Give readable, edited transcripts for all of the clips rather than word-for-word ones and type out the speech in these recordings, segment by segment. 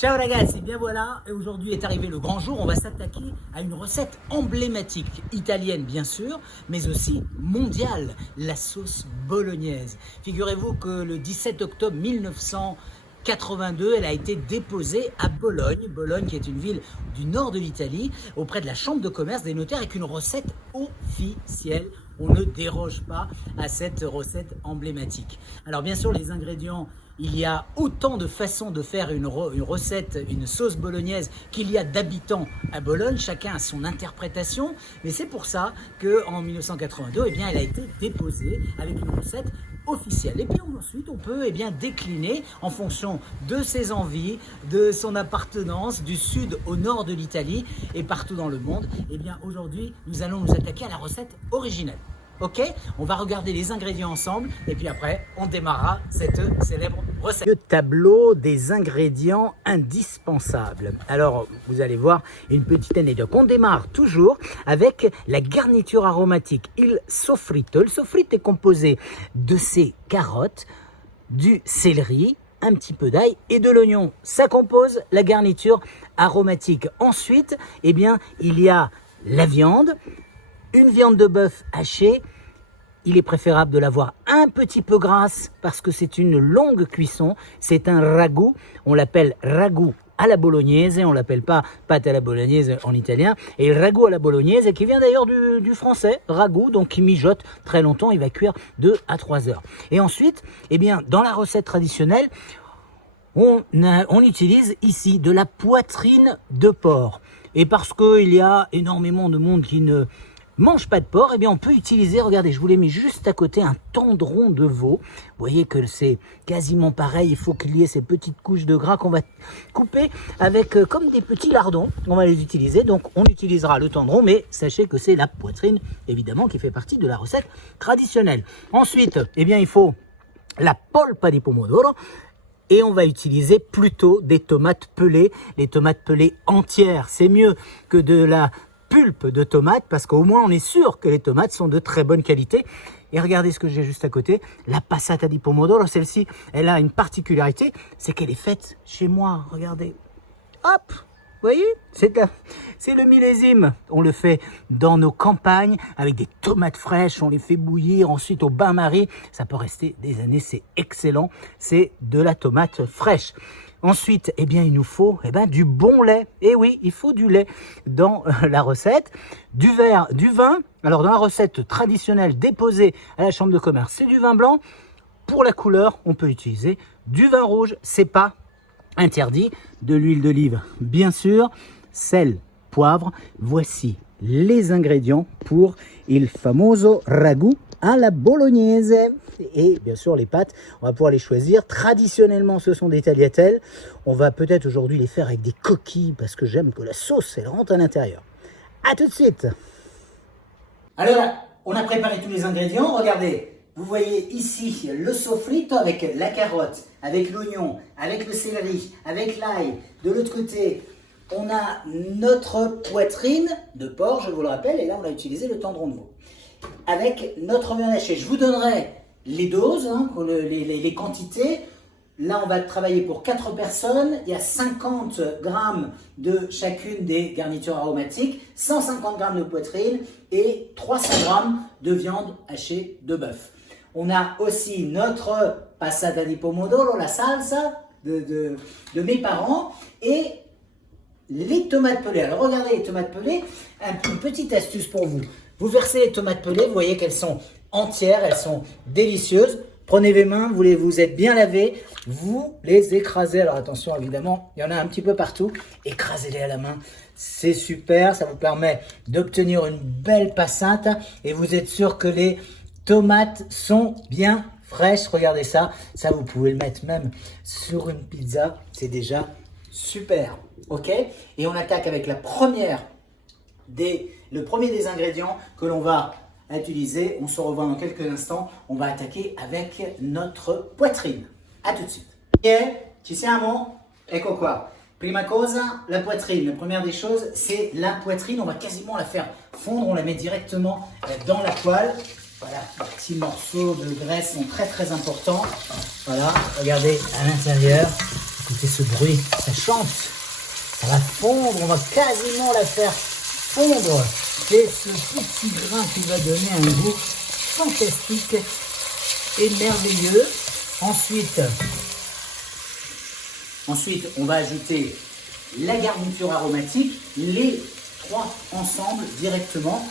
Ciao ragazzi, bien voilà, et aujourd'hui est arrivé le grand jour, on va s'attaquer à une recette emblématique, italienne bien sûr, mais aussi mondiale, la sauce bolognaise. Figurez-vous que le 17 octobre 1982, elle a été déposée à Bologne, Bologne qui est une ville du nord de l'Italie, auprès de la chambre de commerce des notaires avec une recette officielle. On ne déroge pas à cette recette emblématique. Alors bien sûr les ingrédients, il y a autant de façons de faire une recette, une sauce bolognaise qu'il y a d'habitants à Bologne, chacun a son interprétation, mais c'est pour ça qu'en 1982, eh bien, elle a été déposée avec une recette officielle. Et puis ensuite, on peut décliner en fonction de ses envies, de son appartenance, du sud au nord de l'Italie et partout dans le monde. Eh bien aujourd'hui, nous allons nous attaquer à la recette originelle. Ok, on va regarder les ingrédients ensemble et puis après on démarrera cette célèbre recette. Le tableau des ingrédients indispensables. Alors vous allez voir une petite anecdote. On démarre toujours avec la garniture aromatique, il sofrito. Le sofrito est composé de ces carottes, du céleri, un petit peu d'ail et de l'oignon. Ça compose la garniture aromatique. Ensuite, eh bien, il y a la viande. Une viande de bœuf hachée, il est préférable de l'avoir un petit peu grasse parce que c'est une longue cuisson. C'est un ragoût, on l'appelle ragoût à la bolognaise, on ne l'appelle pas pâte à la bolognaise en italien. Et le ragoût à la bolognaise, qui vient d'ailleurs du français, ragoût, donc qui mijote très longtemps, il va cuire 2 à 3 heures. Et ensuite, eh bien, dans la recette traditionnelle, on utilise ici de la poitrine de porc. Et parce qu'il y a énormément de monde qui ne mange pas de porc, eh bien on peut utiliser, regardez, je vous l'ai mis juste à côté, un tendron de veau. Vous voyez que c'est quasiment pareil, il faut qu'il y ait ces petites couches de gras qu'on va couper avec comme des petits lardons. On va les utiliser, donc on utilisera le tendron, mais sachez que c'est la poitrine, évidemment, qui fait partie de la recette traditionnelle. Ensuite, eh bien il faut la polpa di pomodoro. Et on va utiliser plutôt des tomates pelées. Les tomates pelées entières, c'est mieux que de la pulpe de tomates parce qu'au moins on est sûr que les tomates sont de très bonne qualité. Et regardez ce que j'ai juste à côté, la passata di pomodoro. Celle-ci, elle a une particularité, c'est qu'elle est faite chez moi. Regardez, hop, vous voyez, c'est le millésime. On le fait dans nos campagnes avec des tomates fraîches, on les fait bouillir ensuite au bain-marie. Ça peut rester des années, c'est excellent. C'est de la tomate fraîche. Ensuite, eh bien, il nous faut du bon lait. Et oui, il faut du lait dans la recette. Du vin. Alors, dans la recette traditionnelle déposée à la chambre de commerce, c'est du vin blanc. Pour la couleur, on peut utiliser du vin rouge. C'est pas interdit. De l'huile d'olive, bien sûr. Sel, poivre. Voici les ingrédients pour il famoso ragoût à la bolognaise. Et bien sûr les pâtes, on va pouvoir les choisir. Traditionnellement ce sont des tagliatelles. On va peut-être aujourd'hui les faire avec des coquilles parce que j'aime que la sauce elle rentre à l'intérieur. A tout de suite. Alors là, on a préparé tous les ingrédients. Regardez, vous voyez ici le sofrito avec la carotte, avec l'oignon, avec le céleri, avec l'ail. De l'autre côté, on a notre poitrine de porc, je vous le rappelle, et là on a utilisé le tendron de veau. Avec notre viande hachée, je vous donnerai les doses, les quantités. Là on va travailler pour 4 personnes, il y a 50 grammes de chacune des garnitures aromatiques, 150 grammes de poitrine et 300 grammes de viande hachée de bœuf. On a aussi notre passata di pomodoro, la salsa de mes parents et les tomates pelées. Alors regardez les tomates pelées, une petite astuce pour vous. Vous versez les tomates pelées, vous voyez qu'elles sont entières, elles sont délicieuses. Prenez vos mains, vous êtes bien lavées, vous les écrasez. Alors attention, évidemment, il y en a un petit peu partout. Écrasez-les à la main, c'est super, ça vous permet d'obtenir une belle passata et vous êtes sûr que les tomates sont bien fraîches. Regardez ça, ça vous pouvez le mettre même sur une pizza, c'est déjà super. Ok, et on attaque avec le premier des ingrédients que l'on va utiliser. On se revoit dans quelques instants. On va attaquer avec notre poitrine. A tout de suite. Ok, ci siamo? Ecco qua. Prima cosa, la poitrine. La première des choses, c'est la poitrine. On va quasiment la faire fondre. On la met directement dans la poêle. Voilà, les petits morceaux de graisse sont très très importants. Voilà, regardez à l'intérieur. Écoutez ce bruit, ça chante. Ça va fondre, on va quasiment la faire fondre. C'est ce petit grain qui va donner un goût fantastique et merveilleux. Ensuite, on va ajouter la garniture aromatique, les trois ensemble directement.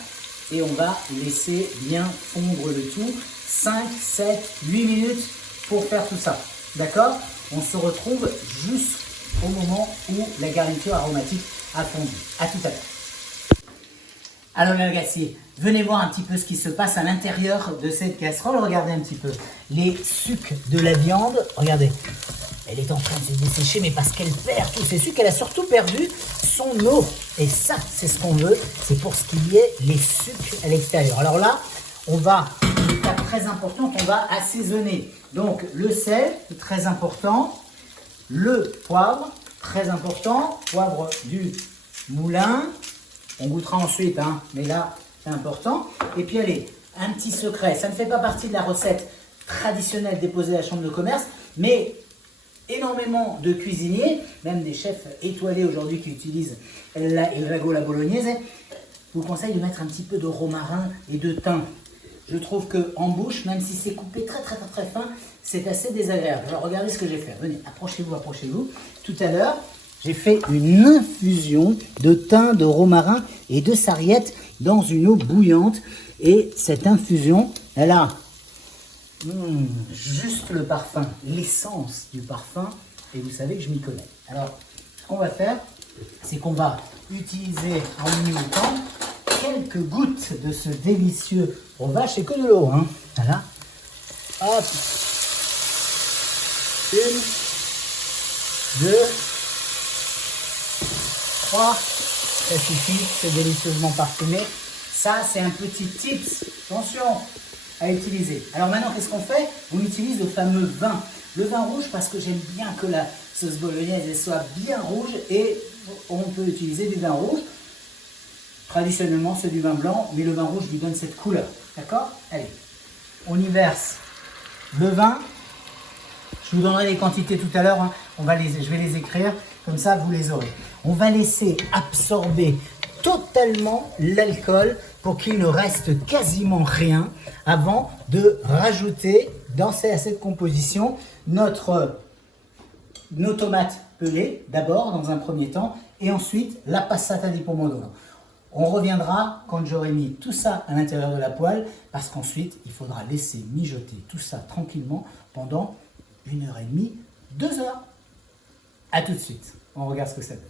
Et on va laisser bien fondre le tout. 5, 7, 8 minutes pour faire tout ça. D'accord? On se retrouve juste au moment où la garniture aromatique a fondu. À tout à l'heure. Alors les ragazzi, venez voir un petit peu ce qui se passe à l'intérieur de cette casserole. Regardez un petit peu les sucs de la viande. Regardez, elle est en train de se dessécher, mais parce qu'elle perd tous ses sucs, elle a surtout perdu son eau. Et ça, c'est ce qu'on veut. C'est pour ce qu'il y ait les sucs à l'extérieur. Alors là, on va, une étape très importante, on va assaisonner. Donc le sel, très important. Le poivre, très important. Poivre du moulin. On goûtera ensuite, hein, mais là, c'est important. Et puis allez, un petit secret. Ça ne fait pas partie de la recette traditionnelle déposée à la chambre de commerce, mais énormément de cuisiniers, même des chefs étoilés aujourd'hui qui utilisent il rago alla bolognaise, vous conseille de mettre un petit peu de romarin et de thym. Je trouve qu'en bouche, même si c'est coupé très fin, c'est assez désagréable. Alors regardez ce que j'ai fait. Venez, approchez-vous. Tout à l'heure, j'ai fait une infusion de thym, de romarin et de sarriette dans une eau bouillante. Et cette infusion, elle a juste le parfum, l'essence du parfum. Et vous savez que je m'y connais. Alors, ce qu'on va faire, c'est qu'on va utiliser en minutant quelques gouttes de ce délicieux breuvage. C'est que de l'eau, hein. Voilà. Hop. 1, 2, 3. Ça suffit, c'est délicieusement parfumé. Ça, c'est un petit tips. Attention à utiliser. Alors maintenant, qu'est-ce qu'on fait? On utilise le fameux vin. Le vin rouge, parce que j'aime bien que la sauce bolognaise elle soit bien rouge, et on peut utiliser du vin rouge. Traditionnellement, c'est du vin blanc, mais le vin rouge lui donne cette couleur. D'accord? Allez, on y verse le vin. Je vous donnerai les quantités tout à l'heure. Hein. Je vais les écrire, comme ça vous les aurez. On va laisser absorber totalement l'alcool pour qu'il ne reste quasiment rien avant de rajouter à cette composition nos tomates pelées d'abord dans un premier temps et ensuite la passata di pomodoro. On reviendra quand j'aurai mis tout ça à l'intérieur de la poêle parce qu'ensuite il faudra laisser mijoter tout ça tranquillement pendant 1h30, 2 heures. A tout de suite, on regarde ce que ça donne.